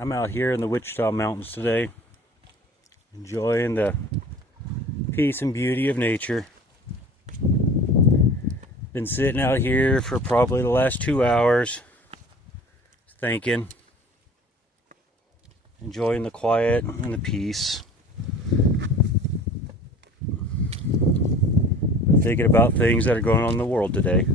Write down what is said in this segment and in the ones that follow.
I'm out here in the Wichita Mountains today, enjoying the peace and beauty of nature. Been sitting out here for probably the last 2 hours, thinking, enjoying the quiet and the peace. Thinking about things that are going on in the world today.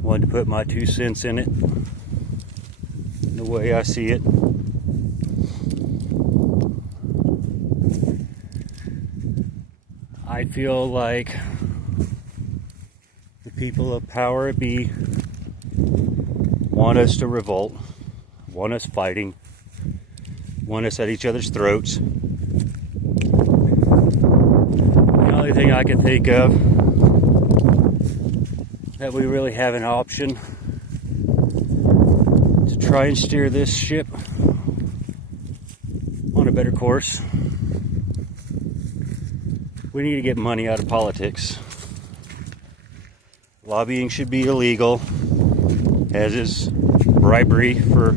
Wanted to put my 2 cents in it, the way I see it. I feel like the people of power be want us to revolt, want us fighting, want us at each other's throats. The only thing I can think of that we really have an option to try and steer this ship on a better course. We need to get money out of politics. Lobbying should be illegal, as is bribery for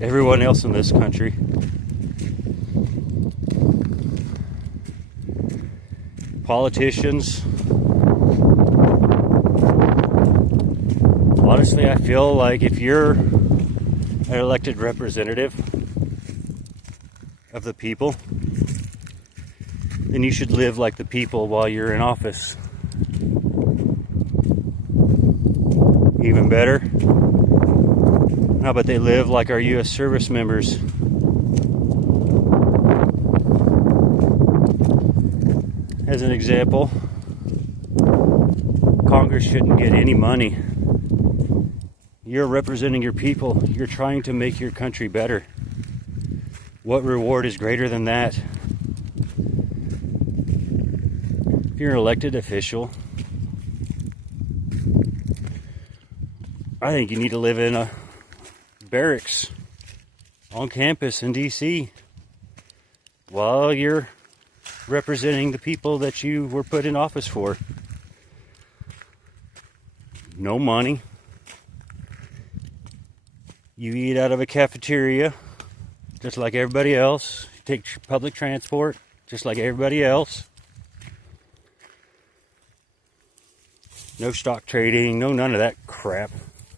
everyone else in this country. Politicians, honestly, I feel like if you're an elected representative of the people, then you should live like the people while you're in office. Even better, how about they live like our U.S. service members? As an example, Congress shouldn't get any money. You're representing your people. You're trying to make your country better. What reward is greater than that? If you're an elected official, I think you need to live in a barracks on campus in D.C. while you're representing the people that you were put in office for. No money. You eat out of a cafeteria just like everybody else. You take public transport just like everybody else. No stock trading, no none of that crap.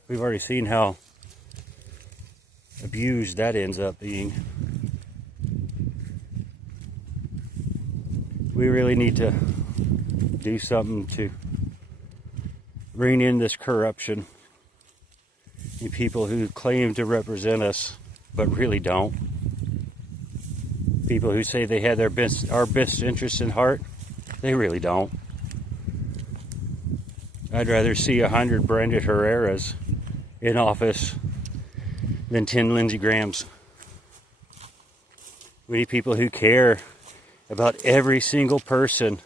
We've already seen how abused that ends up being. We really need to do something to rein in this corruption in people who claim to represent us but really don't. People who say they have our best interests in heart, they really don't. I'd rather see 100 Brandon Herreras in office than 10 Lindsey Grahams. We need people who care about every single person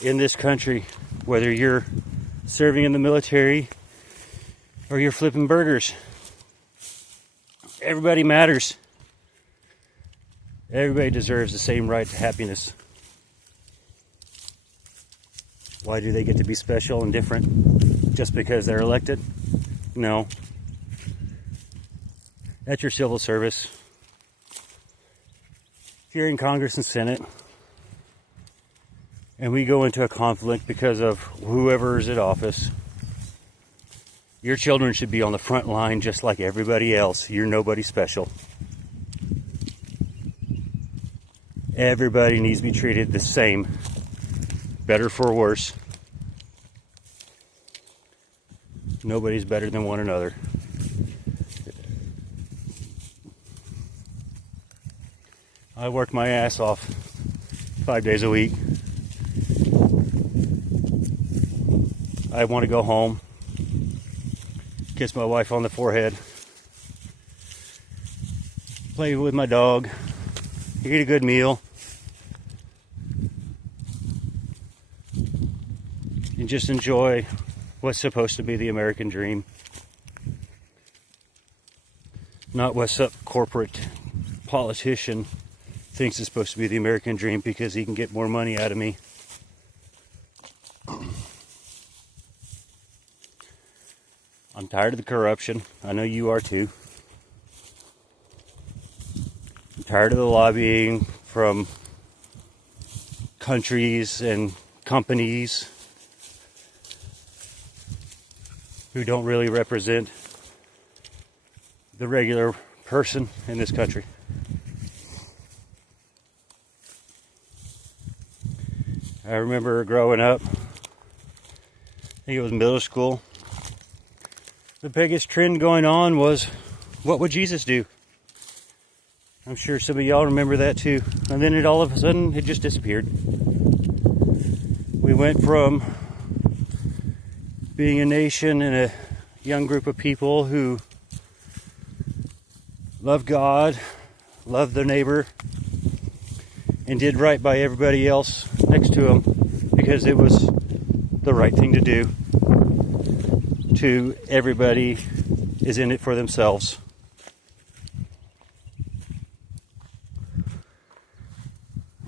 in this country, whether you're serving in the military or you're flipping burgers. Everybody matters. Everybody deserves the same right to happiness. Why do they get to be special and different just because they're elected? No. That's your civil service. If you're in Congress and Senate and we go into a conflict because of whoever is in office, your children should be on the front line just like everybody else. You're nobody special. Everybody needs to be treated the same, better for worse. Nobody's better than one another. I work my ass off 5 days a week. I want to go home, kiss my wife on the forehead, play with my dog, eat a good meal, and just enjoy what's supposed to be the American dream. Not what some corporate politician thinks is supposed to be the American dream because he can get more money out of me. I'm tired of the corruption. I know you are too. I'm tired of the lobbying from countries and companies who don't really represent the regular person in this country. I remember growing up, I think it was middle school, the biggest trend going on was, what would Jesus do? I'm sure some of y'all remember that too. And then all of a sudden, it just disappeared. We went from being a nation and a young group of people who loved God, loved their neighbor, and did right by everybody else next to them because it was the right thing to do, to everybody is in it for themselves.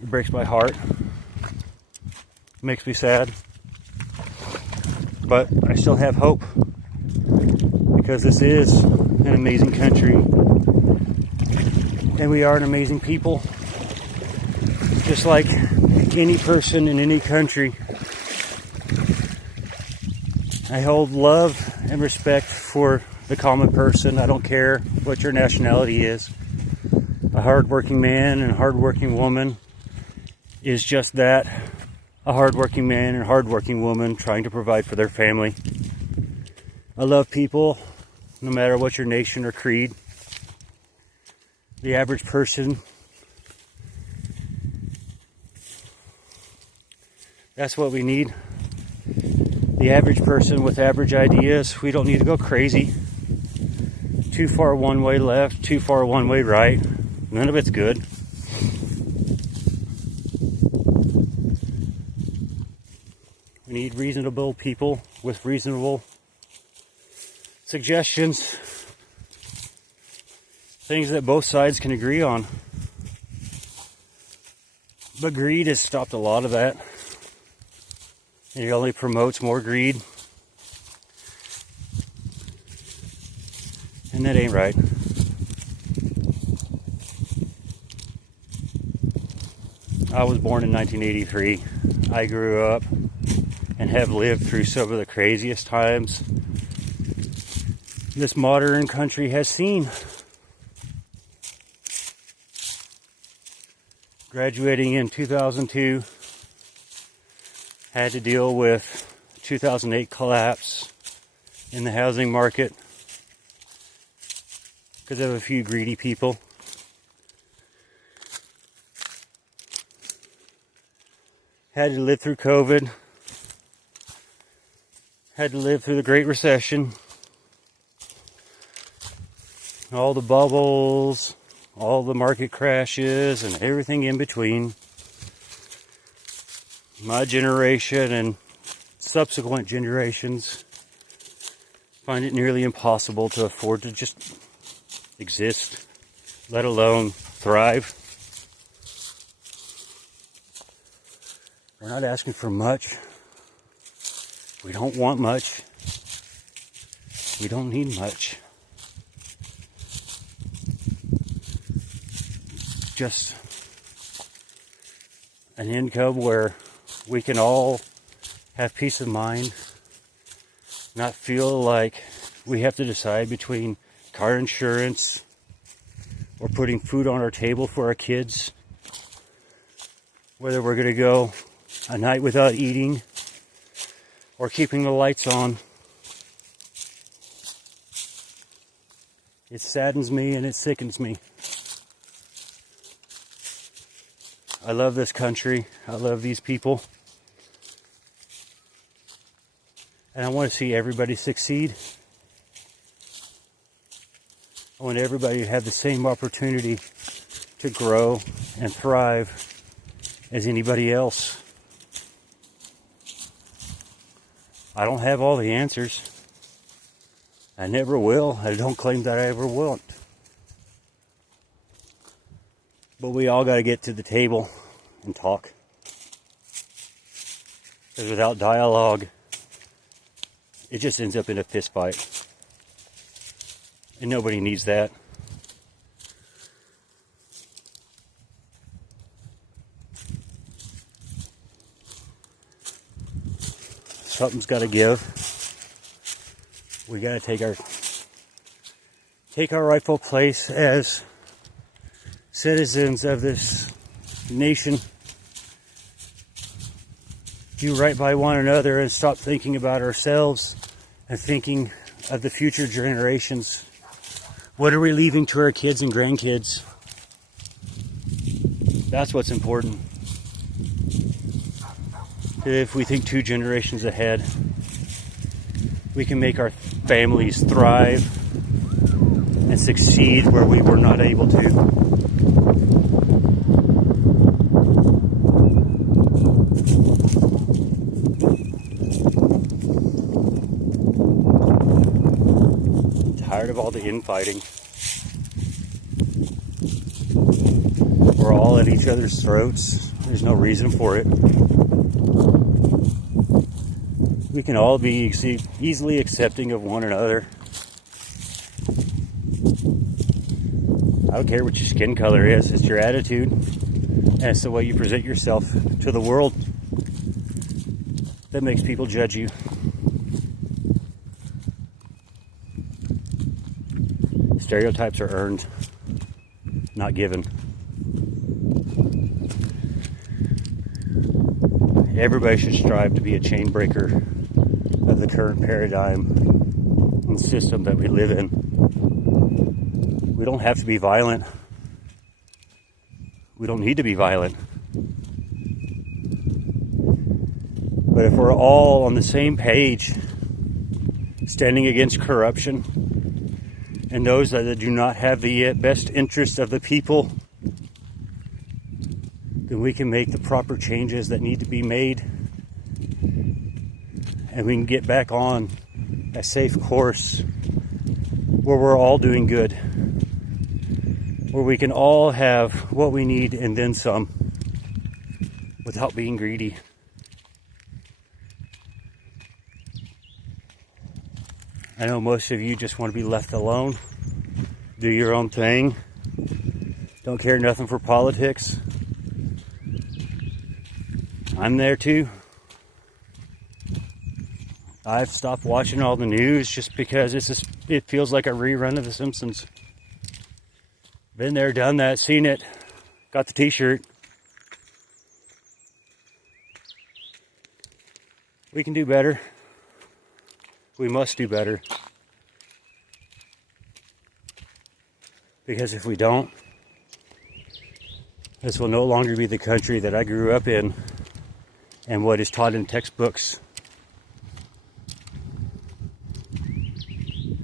It breaks my heart. It makes me sad. But I still have hope because this is an amazing country and we are an amazing people. Just like any person in any country, I hold love and respect for the common person. I don't care what your nationality is. A hardworking man and a hardworking woman is just that, a hardworking man and hardworking woman trying to provide for their family. I love people, no matter what your nation or creed. The average person, that's what we need. The average person with average ideas. We don't need to go crazy. Too far one way left, too far one way right. None of it's good. We need reasonable people with reasonable suggestions. Things that both sides can agree on. But greed has stopped a lot of that. And it only promotes more greed. And that ain't right. I was born in 1983. I grew up and have lived through some of the craziest times this modern country has seen. Graduating in 2002, had to deal with 2008 collapse in the housing market because of a few greedy people. Had to live through COVID. Had to live through the Great Recession. All the bubbles, all the market crashes, and everything in between. My generation and subsequent generations find it nearly impossible to afford to just exist, let alone thrive. We're not asking for much. We don't want much. We don't need much. Just an income where we can all have peace of mind, not feel like we have to decide between car insurance or putting food on our table for our kids, whether we're going to go a night without eating or keeping the lights on. It saddens me and it sickens me. I love this country. I love these people. And I want to see everybody succeed. I want everybody to have the same opportunity to grow and thrive as anybody else. I don't have all the answers. I never will. I don't claim that I ever won't. But we all got to get to the table and talk. Because without dialogue, it just ends up in a fist fight. And nobody needs that. Something's got to give. We got to take our rightful place as citizens of this nation. Do right by one another and stop thinking about ourselves and thinking of the future generations. What are we leaving to our kids and grandkids? That's what's important. If we think 2 generations ahead, we can make our families thrive and succeed where we were not able to. I'm tired of all the infighting. We're all at each other's throats. There's no reason for it. We can all be easily accepting of one another. I don't care what your skin color is, it's your attitude. And it's the way you present yourself to the world that makes people judge you. Stereotypes are earned, not given. Everybody should strive to be a chain breaker of the current paradigm and system that we live in. We don't have to be violent. We don't need to be violent. But if we're all on the same page, standing against corruption and those that do not have the best interest of the people, then we can make the proper changes that need to be made, and we can get back on a safe course where we're all doing good, where we can all have what we need and then some without being greedy. I know most of you just want to be left alone, do your own thing, don't care nothing for politics. I'm there too. I've stopped watching all the news just because it feels like a rerun of The Simpsons. Been there, done that, seen it, got the t-shirt. We can do better. We must do better. Because if we don't, this will no longer be the country that I grew up in and what is taught in textbooks.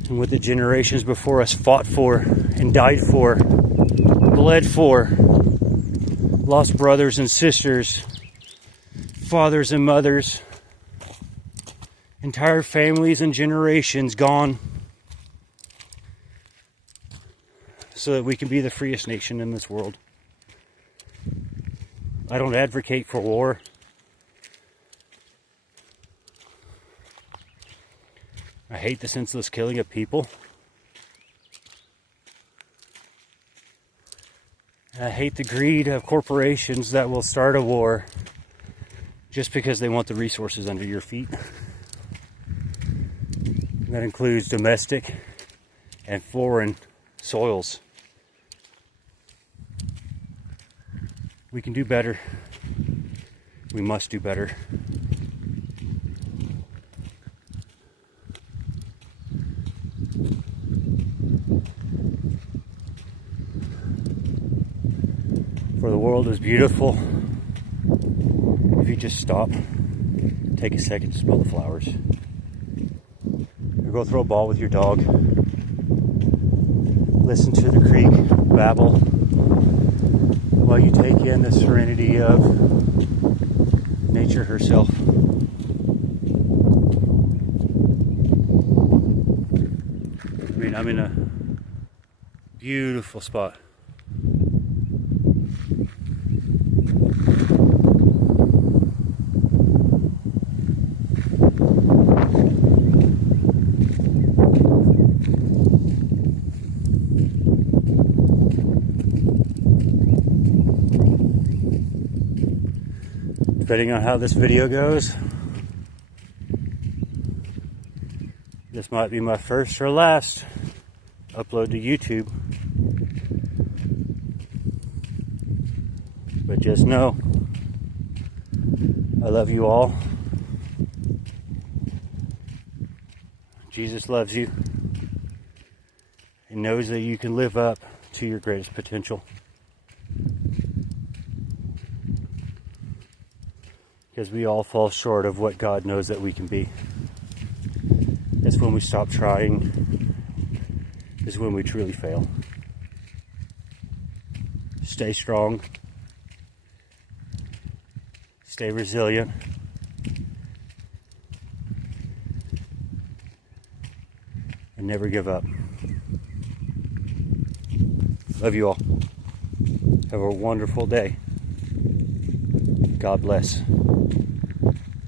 And what the generations before us fought for and died for, bled for, lost brothers and sisters, fathers and mothers, entire families and generations gone, so that we can be the freest nation in this world. I don't advocate for war. I hate the senseless killing of people. I hate the greed of corporations that will start a war just because they want the resources under your feet. That includes domestic and foreign soils. We can do better. We must do better. For the world is beautiful if you just stop, take a second to smell the flowers. Or go throw a ball with your dog. Listen to the creek babble while you take in the serenity of nature herself. I mean, I'm in a beautiful spot. Depending on how this video goes, this might be my first or last upload to YouTube. But just know, I love you all. Jesus loves you and knows that you can live up to your greatest potential. Because we all fall short of what God knows that we can be. That's when we stop trying. Is when we truly fail. Stay strong. Stay resilient. And never give up. Love you all. Have a wonderful day. God bless.